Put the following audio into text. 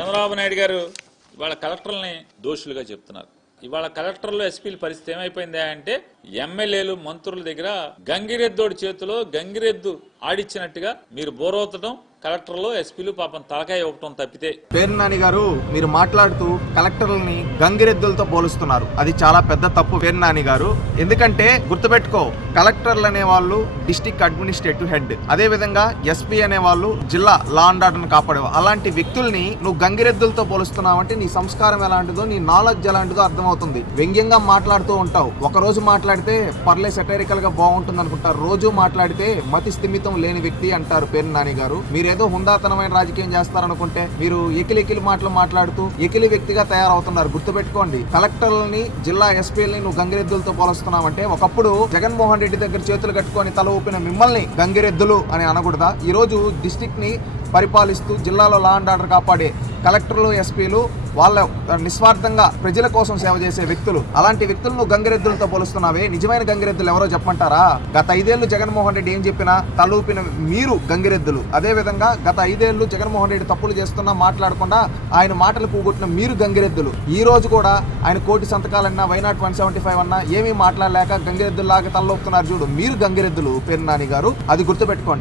చంద్రబాబు నాయుడు గారు ఇవాళ కలెక్టర్లని దోషులుగా చెప్తున్నారు. ఇవాళ కలెక్టర్లు ఎస్పీల పరిస్థితి ఏమైపోయిందా అంటే ఎమ్మెల్యేలు మంత్రుల దగ్గర గంగిరెద్దోడి చేతిలో గంగిరెద్దు ఆడిచ్చినట్టుగా మీరు బోరవుతడం, కలెక్టర్లు ఎస్పీలు పాపం తలకాయ ఇవ్వటం తప్పితే. పేరు నాని గారు మీరు మాట్లాడుతూ కలెక్టర్లని గంగిరెద్దులతో పోలుస్తున్నారు. అది చాలా పెద్ద తప్పు పేరు నాని గారు. ఎందుకంటే గుర్తుపెట్టుకో, కలెక్టర్లు అనే వాళ్ళు డిస్ట్రిక్ట్ అడ్మినిస్ట్రేటివ్ హెడ్, అదే విధంగా ఎస్పీ అనే వాళ్ళు జిల్లా లా అండ్ ఆర్డర్ కాపాడేవా. అలాంటి వ్యక్తుల్ని నువ్వు గంగిరెద్దులతో పోలుస్తున్నావు అంటే నీ సంస్కారం ఎలాంటిదో, నీ నాలెడ్జ్ ఎలాంటిదో అర్థమవుతుంది. వ్యంగ్యంగా మాట్లాడుతూ ఉంటావు. ఒక రోజు మాట్లాడితే పర్లే సెటైరికల్ గా బాగుంటుంది అనుకుంటారు, రోజు మాట్లాడితే మతి స్థిమితం లేని వ్యక్తి అంటారు పేరు నాని గారు. మీరేదో హుందాతనమైన రాజకీయం చేస్తారనుకుంటే మీరు ఎకిలి మాటలు మాట్లాడుతూ ఎకిలి వ్యక్తిగా తయారవుతున్నారు. గుర్తుపెట్టుకోండి, కలెక్టర్లని జిల్లా ఎస్పీలని నువ్వు గంగిరెద్దులతో పోలుస్తున్నావంటే ఒకప్పుడు జగన్మోహన్ రెడ్డి దగ్గర చేతులు కట్టుకొని తల ఊపిన మిమ్మల్ని గంగిరెద్దులు అని అనకూడదా? ఈ రోజు డిస్ట్రిక్ట్ ని పరిపాలిస్తూ జిల్లాలో లా అండ్ ఆర్డర్ కాపాడే కలెక్టర్లు, ఎస్పీలు వాళ్ళ నిస్వార్థంగా ప్రజల కోసం సేవ చేసే వ్యక్తులు. అలాంటి వ్యక్తులను గంగిరెద్దులతో పోలుస్తున్నావే. నిజమైన గంగిరెద్దులు ఎవరో చెప్పమంటారా? గత 5 ఏళ్లు జగన్మోహన్ రెడ్డి ఏం చెప్పినా తలూపిన మీరు గంగిరెద్దులు. అదే విధంగా గత 5 ఏళ్లు జగన్మోహన్ రెడ్డి తప్పులు చేస్తున్నా మాట్లాడకుండా ఆయన మాటలు పూగొట్టిన మీరు గంగిరెద్దులు. ఈ రోజు కూడా ఆయన కోటి సంతకాలన్నా వైనాట్ 175 అన్నా ఏమీ మాట్లాడలేక గంగిరెద్దుల్లాగా తలలోపుతున్నారు చూడు, మీరు గంగిరెద్దులు పేరు నాని గారు. అది గుర్తుపెట్టుకోండి.